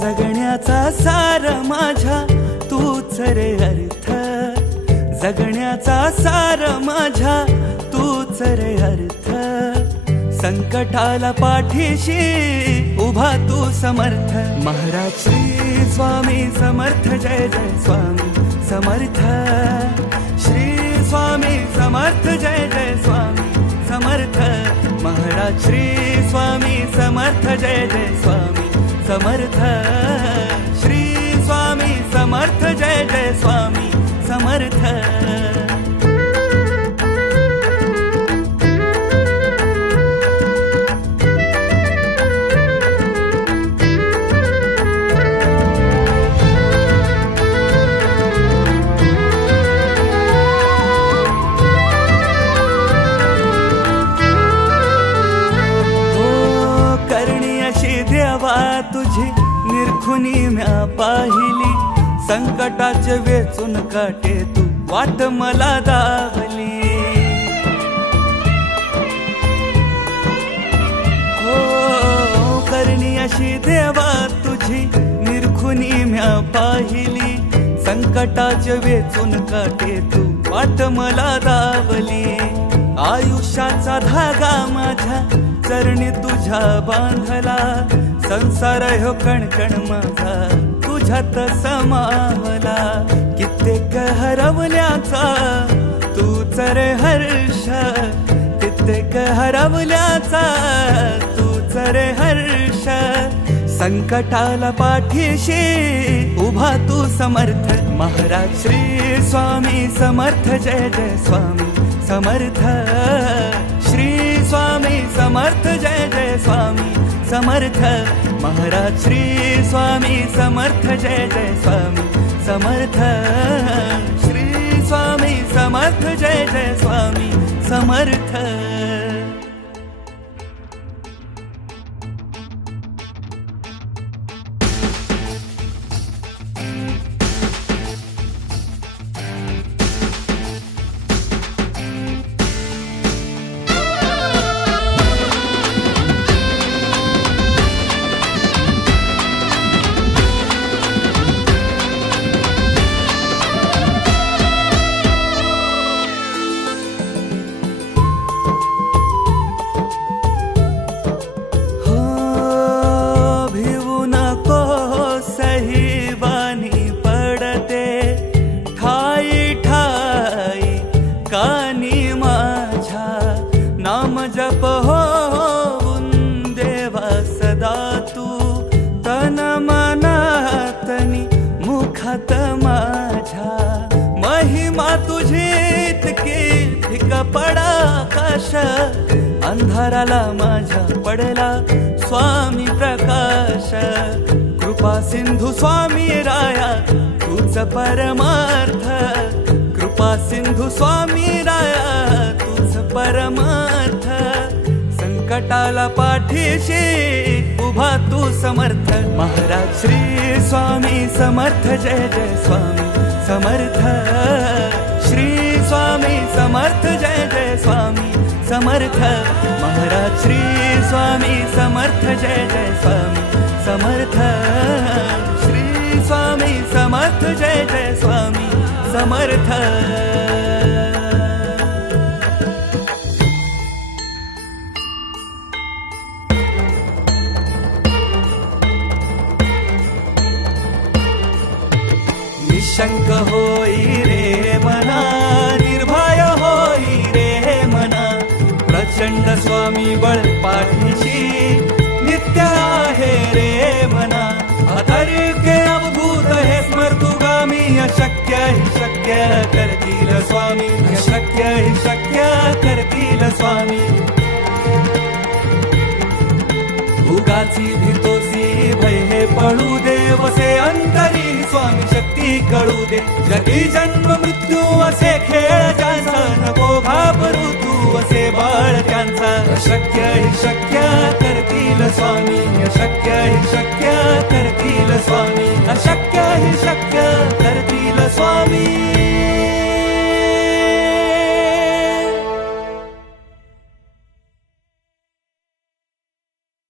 जगण्याचा सार माझ्या तूच रे अर्थ, जगण्याचा सार माझ्या तूच रे अर्थ. संकटाला पाठीशी उभा तू समर्थ. महाराज श्री स्वामी समर्थ, जय जय स्वामी समर्थ. श्री स्वामी समर्थ, जय जय स्वामी समर्थ. महाराज श्री स्वामी समर्थ, जय जय स्वामी समर्थ. श्री स्वामी समर्थ, जय जय स्वामी समर्थ. तुझी निरखुनी म्या पाहिली, संकटाचे वेचून काटे तू वाट मला दावली. हो करणी अशी देवा तुझी निरखुनी म्या पाहिली, संकटाचे वेचून काटे तू वाट मला दावली. आयुष्याचा धागा माझ्या चरणी तुझ्या बांधला, संसार हो कणकण माझा तुझ्यात समावला. कित्येक हरवल्याचा तूच रे हर्ष, कित्येक हरवल्याचा तूच रे हर्ष. संकटाला पाठीशी उभा तू समर्थ. महाराज श्री स्वामी समर्थ, जय जय स्वामी समर्थ. श्री स्वामी समर्थ, जय जय स्वामी समर्थ. महाराज श्री स्वामी समर्थ, जय जय स्वामी समर्थ. श्री स्वामी समर्थ, जय जय स्वामी समर्थ. जप होऊन देवा सदा तू, तन मनातनी मुखात माझ्या. महिमा तुझी इतकी फिका पडा आकाश, अंधाराला माझ्या पडला स्वामी प्रकाश. कृपा सिंधू स्वामी राया तूच परमार्थ, कृपा सिंधू स्वामी राया तूच परमार्थ. संकटाला पाठीशी उभा तू समर्थ. महाराज श्री स्वामी समर्थ, जय जय स्वामी समर्थ. श्री स्वामी समर्थ, जय जय स्वामी समर्थ. महाराज श्री स्वामी समर्थ, जय जय स्वामी समर्थ. श्री स्वामी समर्थ, जय जय स्वामी समर्थ. निशंक होई रे मना, निर्भय होई रे मना. प्रचंड स्वामी बळ पाठीशी नित्य आहे रे मना. अतर्क्य अवधूत हे स्मर्तुगामी, अशक्य हि शक्य करतील स्वामी, अशक्य हि शक्य करतील स्वामी. उगाची भीतोसी भय हे पळू दे, वसे अंतरी स्वामी शक्ती कळू दे. जगी जन्म मृत्यू असे खेळ ज्यांचा, नको घाबरू तू असे बाळ त्यांचा. अशक्य हि शक्य करतील स्वामी, अशक्य हि शक्य